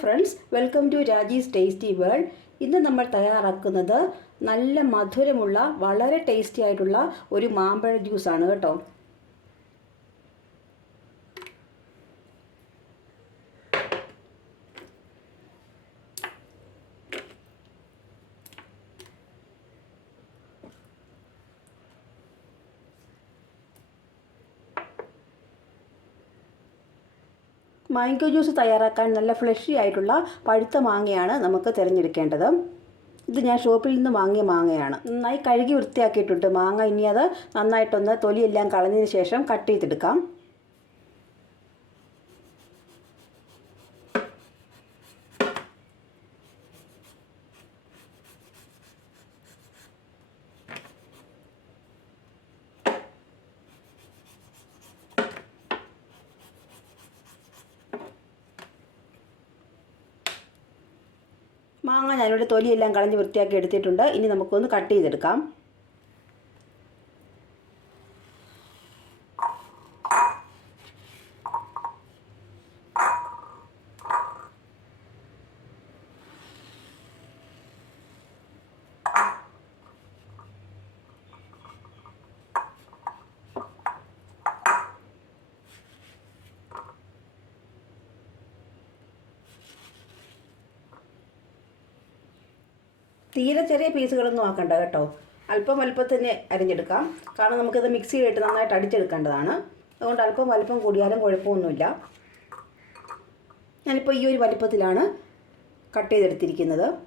Friends welcome to Raji's tasty world ഇന്ന് നമ്മൾ തയ്യാറാക്കുന്നത് നല്ല മധുരമുള്ള വളരെ ടേസ്റ്റി ആയിട്ടുള്ള ഒരു മാമ്പഴ ജ്യൂസാണ് കേട്ടോ. മാംഗോ ജ്യൂസ് തയ്യാറാക്കാൻ നല്ല ഫ്ലഷി ആയിട്ടുള്ള പഴുത്ത മാങ്ങയാണ് നമുക്ക് തിരഞ്ഞെടുക്കേണ്ടത്. ഇത് ഞാൻ ഷോപ്പിൽ നിന്ന് വാങ്ങിയ മാങ്ങയാണ്. നന്നായി കഴുകി വൃത്തിയാക്കിയിട്ടുണ്ട്. മാങ്ങ ഇനി അത് നന്നായിട്ടൊന്ന് തൊലിയെല്ലാം കളഞ്ഞതിന് ശേഷം കട്ട് ചെയ്തെടുക്കാം. മാങ്ങ ഞാനിവിടെ തൊലിയെല്ലാം കളഞ്ഞ് വൃത്തിയാക്കി എടുത്തിട്ടുണ്ട്. ഇനി നമുക്കൊന്ന് കട്ട് ചെയ്തെടുക്കാം. തീരെ ചെറിയ പീസുകളൊന്നും ആക്കണ്ട കേട്ടോ. അല്പം വലുപ്പത്തിന് അരിഞ്ഞെടുക്കാം. കാരണം നമുക്കിത് മിക്സിയിലിട്ട് നന്നായിട്ട് അടിച്ചെടുക്കേണ്ടതാണ്. അതുകൊണ്ട് അല്പം വലുപ്പം കൂടിയാലും കുഴപ്പമൊന്നുമില്ല. ഞാനിപ്പോൾ ഈ ഒരു വലുപ്പത്തിലാണ് കട്ട് ചെയ്തെടുത്തിരിക്കുന്നത്.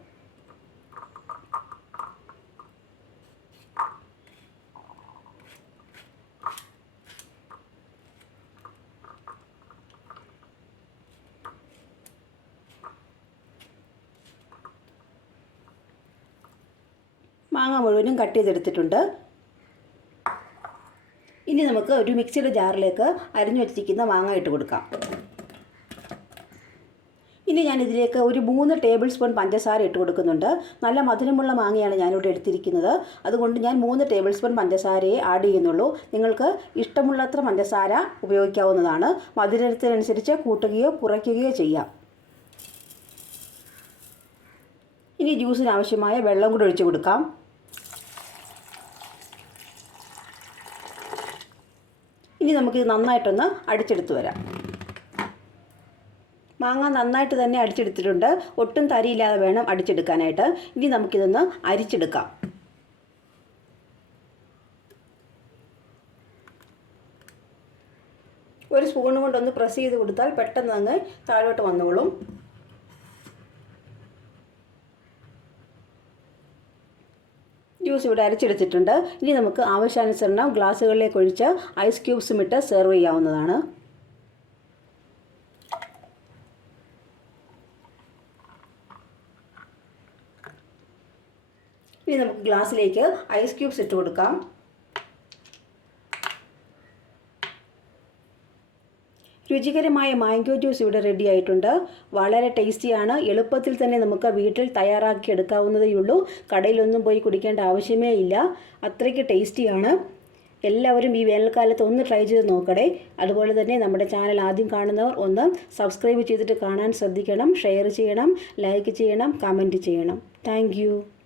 മാങ്ങ മുഴുവനും കട്ട് ചെയ്തെടുത്തിട്ടുണ്ട്. ഇനി നമുക്ക് ഒരു മിക്സിയുടെ ജാറിലേക്ക് അരിഞ്ഞു വെച്ചിരിക്കുന്ന മാങ്ങ ഇട്ട് കൊടുക്കാം. ഇനി ഞാൻ ഇതിലേക്ക് ഒരു മൂന്ന് ടേബിൾ സ്പൂൺ പഞ്ചസാര ഇട്ട് കൊടുക്കുന്നുണ്ട്. നല്ല മധുരമുള്ള മാങ്ങയാണ് ഞാനിവിടെ എടുത്തിരിക്കുന്നത്. അതുകൊണ്ട് ഞാൻ മൂന്ന് ടേബിൾ സ്പൂൺ പഞ്ചസാരയെ ആഡ് ചെയ്യുന്നുള്ളൂ. നിങ്ങൾക്ക് ഇഷ്ടമുള്ളത്ര പഞ്ചസാര ഉപയോഗിക്കാവുന്നതാണ്. മധുരത്തിനനുസരിച്ച് കൂട്ടുകയോ കുറയ്ക്കുകയോ ചെയ്യാം. ഇനി ജ്യൂസിന് ആവശ്യമായ വെള്ളം കൂടി ഒഴിച്ചു കൊടുക്കാം. ഇനി നമുക്കിത് നന്നായിട്ടൊന്ന് അടിച്ചെടുത്ത് വരാം. മാങ്ങ നന്നായിട്ട് തന്നെ അടിച്ചെടുത്തിട്ടുണ്ട്. ഒട്ടും തരിയില്ലാതെ വേണം അടിച്ചെടുക്കാനായിട്ട്. ഇനി നമുക്കിതൊന്ന് അരിച്ചെടുക്കാം. ഒരു സ്പൂൺ കൊണ്ടൊന്ന് പ്രസ് ചെയ്ത് കൊടുത്താൽ പെട്ടെന്ന് അങ്ങ് താഴോട്ട് വന്നോളും. ജ്യൂസ് ഇവിടെ അരച്ചെടുത്തിട്ടുണ്ട്. ഇനി നമുക്ക് ആവശ്യാനുസരണം ഗ്ലാസ്സുകളിലേക്ക് ഒഴിച്ച് ഐസ് ക്യൂബ്സും ഇട്ട് സെർവ് ചെയ്യാവുന്നതാണ്. ഇനി നമുക്ക് ഗ്ലാസ്സിലേക്ക് ഐസ് ക്യൂബ്സ് ഇട്ട് കൊടുക്കാം. രുചികരമായ മാംഗോ ജ്യൂസ് ഇവിടെ റെഡി ആയിട്ടുണ്ട്. വളരെ ടേസ്റ്റിയാണ്. എളുപ്പത്തിൽ തന്നെ നമുക്ക് വീട്ടിൽ തയ്യാറാക്കി എടുക്കാവുന്നതേ ഉള്ളൂ. കടയിലൊന്നും പോയി കുടിക്കേണ്ട ആവശ്യമേ ഇല്ല. അത്രയ്ക്ക് ടേസ്റ്റിയാണ്. എല്ലാവരും ഈ വേനൽക്കാലത്ത് ഒന്ന് ട്രൈ ചെയ്ത് നോക്കണേ അതുപോലെ തന്നെ നമ്മുടെ ചാനൽ ആദ്യം കാണുന്നവർ ഒന്ന് സബ്സ്ക്രൈബ് ചെയ്തിട്ട് കാണാൻ ശ്രദ്ധിക്കണം. ഷെയർ ചെയ്യണം ലൈക്ക് ചെയ്യണം കമന്റ് ചെയ്യണം. താങ്ക്